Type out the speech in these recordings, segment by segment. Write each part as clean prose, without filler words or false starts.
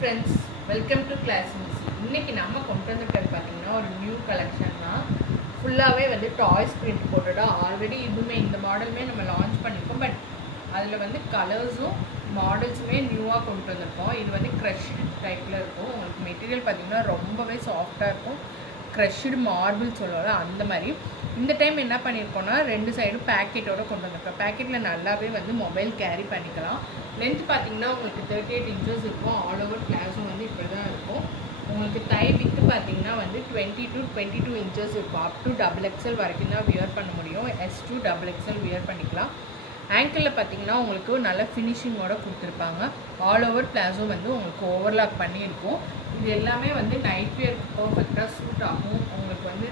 Friends, welcome to class miss. இன்றைக்கி நம்ம கொண்டு வந்துருக்கிறது பார்த்திங்கன்னா ஒரு நியூ கலெக்ஷன் தான். ஃபுல்லாகவே வந்து டாய்ஸ் பிரிண்ட் போட்டுட்டா. ஆல்ரெடி இதுவுமே இந்த மாடலுமே நம்ம லான்ச் பண்ணியிருக்கோம். பட் அதில் வந்து கலர்ஸும் மாடல்ஸுமே நியூவாக கொண்டு வந்திருக்கோம். இது வந்து க்ரஷ்டு டைப்பில் இருக்கும். உங்களுக்கு மெட்டீரியல் பார்த்திங்கன்னா ரொம்பவே சாஃப்டாக இருக்கும். க்ரஷ்டு மார்பிள் சொல்லுவாங்க அந்த மாதிரி. இந்த டைம் என்ன பண்ணியிருக்கோன்னா 2 சைடும் பேக்கெட்டோடு கொண்டு வந்திருக்கோம். பேக்கெட்டில் நல்லாவே வந்து மொபைல் கேரி பண்ணிக்கலாம். லென்த் பார்த்திங்கன்னா உங்களுக்கு 38 inches இருக்கும். ஆல் ஓவர் கிளாஸும் வந்து இப்படி தான் இருக்கும். உங்களுக்கு தை வித்து பார்த்திங்கன்னா வந்து 20 to 22 inches இருக்கும். அப் டு XXL வரைக்கும் தான் வியர் பண்ண முடியும். S to XXL வியர் பண்ணிக்கலாம். ஆங்கிளில் பார்த்திங்கன்னா உங்களுக்கு நல்ல ஃபினிஷிங்கோடு கொடுத்துருப்பாங்க. ஆல் ஓவர் பிளாஸும் வந்து உங்களுக்கு ஓவர்லாக் பண்ணியிருக்கும். இது எல்லாமே வந்து நைட் வியருக்கு பர்ஃபெக்டாக சூட் ஆகும். உங்களுக்கு வந்து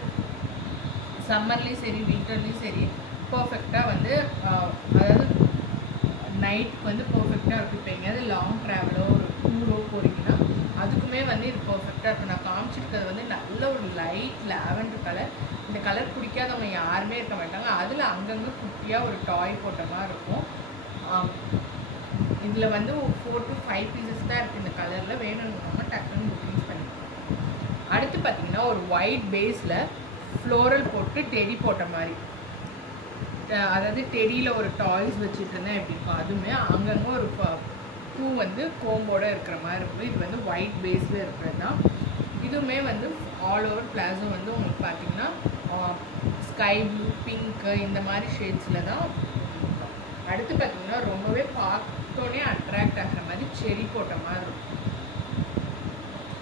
சம்மர்லேயும் சரி வின்டர்லேயும் சரி பர்ஃபெக்டாக வந்து அதாவது நைட்டுக்கு வந்து பர்ஃபெக்டாக இருக்கும். இப்போ எங்கேயாவது லாங் ட்ராவலோ ஒரு டூரோ போகிறீங்கன்னா அதுக்குமே வந்து இது பர்ஃபெக்டாக இருக்கும். நான் காமிச்சிருக்கிறது வந்து நல்ல ஒரு லைட் லாவெண்டர் கலர். இந்த கலர் பிடிக்காதவங்க யாருமே இருக்க மாட்டாங்க. அதில் அங்கங்கே குட்டியாக ஒரு டாய் போட்ட மாதிரி இருக்கும். இதில் வந்து 4 to 5 pieces தான் இருக்குது இந்த கலரில். வேணும்னா டக்குன்னு புக்கிங்ஸ் பண்ணிக்கலாம். அடுத்து பார்த்திங்கன்னா ஒரு ஒயிட் பேஸில் ஃப்ளோரல் போட்டு டெடி போட்ட மாதிரி, அதாவது டெடியில் ஒரு டாய்ஸ் வச்சுட்டு இருந்தேன் எப்படி இருக்கும். அதுவுமே அங்கங்கே ஒரு பூ வந்து கோம்போடு இருக்கிற மாதிரி இருக்கும். இது வந்து ஒயிட் பேஸில் இருக்கிறது தான். இதுவுமே வந்து ஆல் ஓவர் பிளாஸும் வந்து உங்களுக்கு பார்த்திங்கன்னா ஸ்கை ப்ளூ, பிங்க்கு இந்த மாதிரி ஷேட்ஸில் தான். அடுத்து பார்த்திங்கன்னா ரொம்பவே பார்த்தோன்னே அட்ராக்ட் ஆகிற மாதிரி செரி போட்ட மாதிரி இருக்கும்.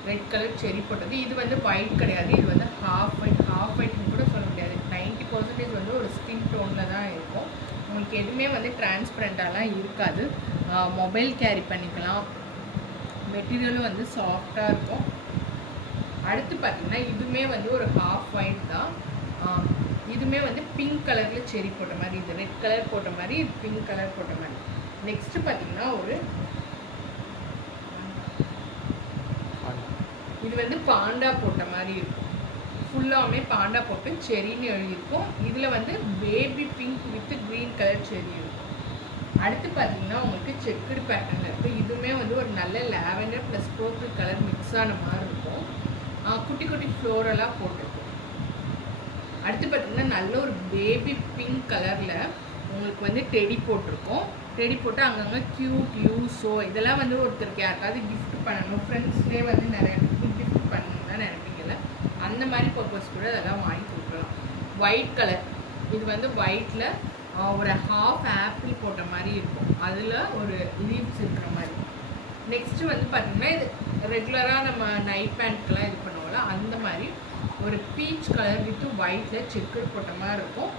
ரெட் கலர் செரி போட்டது. இது வந்து ஒயிட் கிடையாது. இது வந்து ஹாஃப் ஒயிட்னு கூட சொல்ல முடியாது. 90% வந்து ஒரு ஸ்கின் டோனில் தான் இருக்கும். உங்களுக்கு எதுவுமே வந்து டிரான்ஸ்பரண்ட்டாலாம் இருக்காது. மொபைல் கேரி பண்ணிக்கலாம். மெட்டீரியலும் வந்து சாஃப்டாக இருக்கும். அடுத்து பார்த்திங்கன்னா இதுவுமே வந்து ஒரு ஹாஃப் ஒயிட் தான். இதுவுமே வந்து பிங்க் கலரில் செரி போட்ட மாதிரி, இது ரெட் கலர் போட்ட மாதிரி, இது பிங்க் கலர் போட்ட மாதிரி. நெக்ஸ்ட்டு பார்த்திங்கன்னா இது வந்து பாண்டா போட்ட மாதிரி இருக்கும். ஃபுல்லாமே பாண்டா போட்டு செரின்னு எழுதியிருக்கும். இதில் வந்து baby pink with green colour செரி இருக்கும். அடுத்து பார்த்திங்கன்னா உங்களுக்கு செக்குடு பேட்டர்னில் இருக்குது. இதுவுமே வந்து ஒரு நல்ல lavender plus purple colour mix ஆன மாதிரி இருக்கும். குட்டி குட்டி ஃப்ளோரலாக போட்டிருக்கும். அடுத்து பார்த்திங்கன்னா நல்ல ஒரு பேபி பிங்க் கலரில் உங்களுக்கு வந்து டெடி போட்டிருக்கோம். டெடி போட்டு அங்கங்கே க்யூட் யூஸோ இதெல்லாம் வந்து ஒருத்தருக்கு யாருக்காவது கிஃப்ட் பண்ணணும், ஃப்ரெண்ட்ஸ்லேயே வந்து நிறைய கிஃப்ட் பண்ணணும் தான் நினைப்பீங்கல்ல, அந்த மாதிரி பர்பஸ் கூட அதெல்லாம் வாங்கி கொடுக்கலாம். ஒயிட் கலர், இது வந்து ஒயிட்டில் ஒரு ஹாஃப் ஆப்பிள் போட்ட மாதிரி இருக்கும். அதில் ஒரு லீவ்ஸ் இருக்கிற மாதிரி. நெக்ஸ்ட்டு வந்து பார்த்திங்கன்னா இது ரெகுலராக நம்ம நைட் பேண்ட்க்கெலாம் இது பண்ணுவோம்ல, அந்த மாதிரி ஒரு பீச் கலர் வித் ஒயிட்டில் செக்குட் போட்ட மாதிரி இருக்கும்.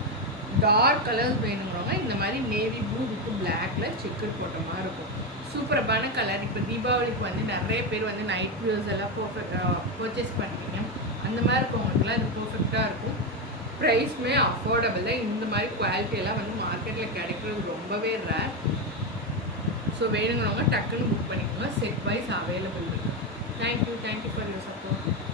டார்க் கலர்ஸ் வேணுங்கிறவங்க இந்த மாதிரி நேவி ப்ளூ வித் பிளாக்கில் செக்குட் போட்ட மாதிரி இருக்கும். சூப்பரான கலர். இப்போ தீபாவளிக்கு வந்து நிறைய பேர் வந்து நைட் வியர்ஸ் எல்லாம் பர்ச்சேஸ் பண்ணுவீங்க. அந்த மாதிரி இருக்கவங்களுக்குலாம் இது பர்ஃபெக்டாக இருக்கும். ப்ரைஸுமே அஃபோர்டபுள் தான். இந்த மாதிரி குவாலிட்டியெல்லாம் வந்து மார்க்கெட்டில் கிடைக்கிறது ரொம்பவே ரேர். ஸோ வேணுங்கிறவங்க டக்குன்னு புக் பண்ணிக்கோங்க. செட் வைஸ் அவைலபிள் இருக்குது. Thank you for your support.